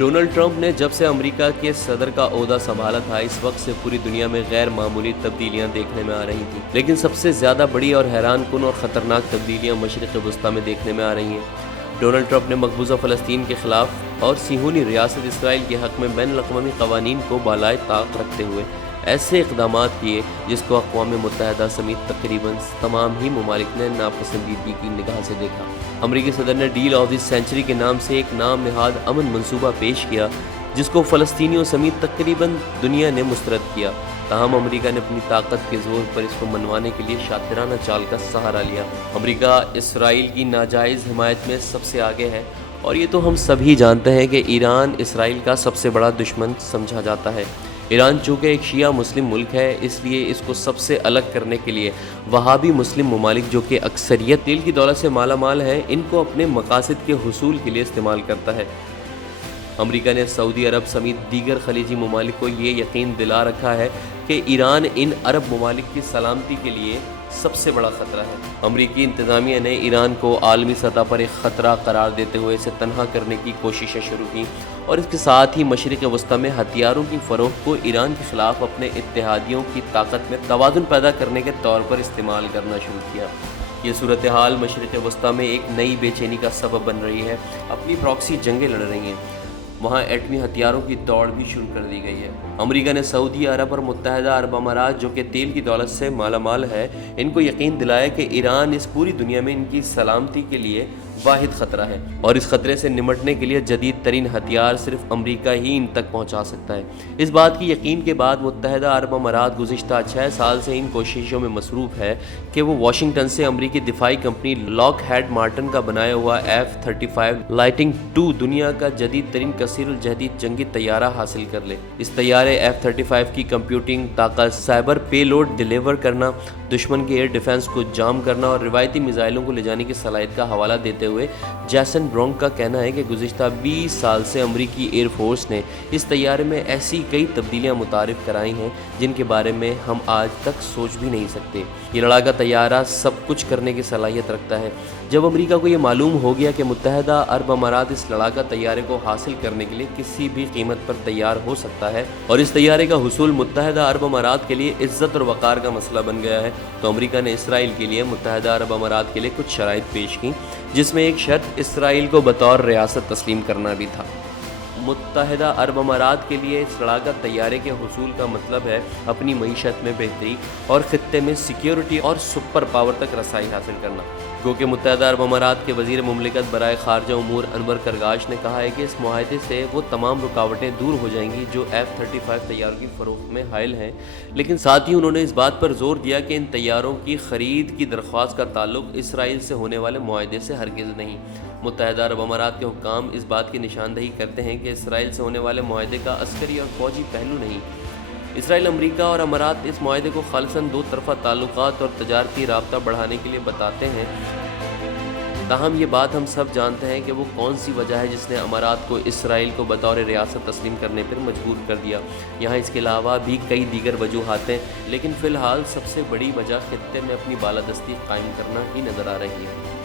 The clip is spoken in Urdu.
ڈونلڈ ٹرمپ نے جب سے امریکہ کے صدر کا عہدہ سنبھالا تھا، اس وقت سے پوری دنیا میں غیر معمولی تبدیلیاں دیکھنے میں آ رہی تھیں، لیکن سب سے زیادہ بڑی اور حیران کن اور خطرناک تبدیلیاں مشرق وسطیٰ میں دیکھنے میں آ رہی ہیں۔ ڈونلڈ ٹرمپ نے مقبوضہ فلسطین کے خلاف اور صہیونی ریاست اسرائیل کے حق میں بین الاقوامی قوانین کو بالائے طاق رکھتے ہوئے ایسے اقدامات کیے جس کو اقوام متحدہ سمیت تقریباً تمام ہی ممالک نے ناپسندیدگی کی نگاہ سے دیکھا۔ امریکی صدر نے ڈیل آف دی سینچری کے نام سے ایک نام نہاد امن منصوبہ پیش کیا جس کو فلسطینیوں سمیت تقریباً دنیا نے مسترد کیا، تاہم امریکہ نے اپنی طاقت کے زور پر اس کو منوانے کے لیے شاطرانہ چال کا سہارا لیا۔ امریکہ اسرائیل کی ناجائز حمایت میں سب سے آگے ہے، اور یہ تو ہم سبھی جانتے ہیں کہ ایران اسرائیل کا سب سے بڑا دشمن سمجھا جاتا ہے۔ ایران چونکہ ایک شیعہ مسلم ملک ہے، اس لیے اس کو سب سے الگ کرنے کے لیے وہابی مسلم ممالک جو کہ اکثریت تیل کی دولت سے مالا مال ہیں، ان کو اپنے مقاصد کے حصول کے لیے استعمال کرتا ہے۔ امریکہ نے سعودی عرب سمیت دیگر خلیجی ممالک کو یہ یقین دلا رکھا ہے کہ ایران ان عرب ممالک کی سلامتی کے لیے سب سے بڑا خطرہ ہے۔ امریکی انتظامیہ نے ایران کو عالمی سطح پر ایک خطرہ قرار دیتے ہوئے اسے تنہا کرنے کی کوششیں شروع کی، اور اس کے ساتھ ہی مشرق وسطیٰ میں ہتھیاروں کی فروخت کو ایران کے خلاف اپنے اتحادیوں کی طاقت میں توازن پیدا کرنے کے طور پر استعمال کرنا شروع کیا۔ یہ صورتحال مشرق وسطیٰ میں ایک نئی بے چینی کا سبب بن رہی ہے۔ اپنی پراکسی جنگیں لڑ رہی ہیں، وہاں ایٹمی ہتھیاروں کی دوڑ بھی شروع کر دی گئی ہے۔ امریکہ نے سعودی عرب اور متحدہ عرب امارات جو کہ تیل کی دولت سے مالا مال ہے، ان کو یقین دلایا کہ ایران اس پوری دنیا میں ان کی سلامتی کے لیے واحد خطرہ ہے، اور اس خطرے سے نمٹنے کے لیے جدید ترین ہتھیار صرف امریکہ ہی ان تک پہنچا سکتا ہے۔ اس بات کی یقین کے بعد متحدہ عرب امارات گزشتہ 6 سال سے ان کوششوں میں مصروف ہے کہ وہ واشنگٹن سے امریکی دفاعی کمپنی لاک ہیڈ مارٹن کا بنایا ہوا F-35 لائٹنگ II دنیا کا جدید ترین کثیر الجہد جنگی طیارہ حاصل کر لے۔ اس طیارے F-35 کی کمپیوٹنگ طاقت، سائبر پے لوڈ ڈیلیور کرنا، دشمن کے ایئر ڈیفنس کو جام کرنا اور روایتی میزائلوں کو لے جانے کی صلاحیت کا حوالہ دیتے ہوئے جیسن برونک کا کہنا ہے کہ گزشتہ 20 سال سے امریکی ایئر فورس نے اس طیارے میں ایسی کئی تبدیلیاں متعارف کرائی ہیں جن کے بارے میں ہم آج تک سوچ بھی نہیں سکتے۔ یہ لڑاکا طیارہ سب کچھ کرنے کی صلاحیت رکھتا ہے۔ جب امریکہ کو یہ معلوم ہو گیا کہ متحدہ عرب امارات اس لڑاکا طیارے کو حاصل کرنے کے لیے کسی بھی قیمت پر تیار ہو سکتا ہے، اور اس طیارے کا حصول متحدہ عرب امارات کے لیے عزت اور وقار کا مسئلہ بن گیا ہے، تو امریکہ نے اسرائیل کے لیے متحدہ عرب امارات کے لیے کچھ شرائط پیش کی، جس میں ایک شرط اسرائیل کو بطور ریاست تسلیم کرنا بھی تھا۔ متحدہ عرب امارات کے لیے اس لڑاکا طیارے کے حصول کا مطلب ہے اپنی معیشت میں بہتری اور خطے میں سیکیورٹی اور سپر پاور تک رسائی حاصل کرنا۔ گو کہ متحدہ عرب امارات کے وزیر مملکت برائے خارجہ امور انور کرگاش نے کہا ہے کہ اس معاہدے سے وہ تمام رکاوٹیں دور ہو جائیں گی جو F-35 طیاروں کی فروخت میں حائل ہیں، لیکن ساتھ ہی انہوں نے اس بات پر زور دیا کہ ان طیاروں کی خرید کی درخواست کا تعلق اسرائیل سے ہونے والے معاہدے سے ہرگز نہیں۔ متحدہ عرب امارات کے حکام اس بات کی نشاندہی کرتے ہیں کہ اسرائیل سے ہونے والے معاہدے کا عسکری اور فوجی پہلو نہیں۔ اسرائیل، امریکہ اور امارات اس معاہدے کو خالصاً دو طرفہ تعلقات اور تجارتی رابطہ بڑھانے کے لیے بتاتے ہیں، تاہم یہ بات ہم سب جانتے ہیں کہ وہ کون سی وجہ ہے جس نے امارات کو اسرائیل کو بطور ریاست تسلیم کرنے پر مجبور کر دیا۔ یہاں اس کے علاوہ بھی کئی دیگر وجوہات ہیں، لیکن فی الحال سب سے بڑی وجہ خطے میں اپنی بالادستی قائم کرنا ہی نظر آ رہی ہے۔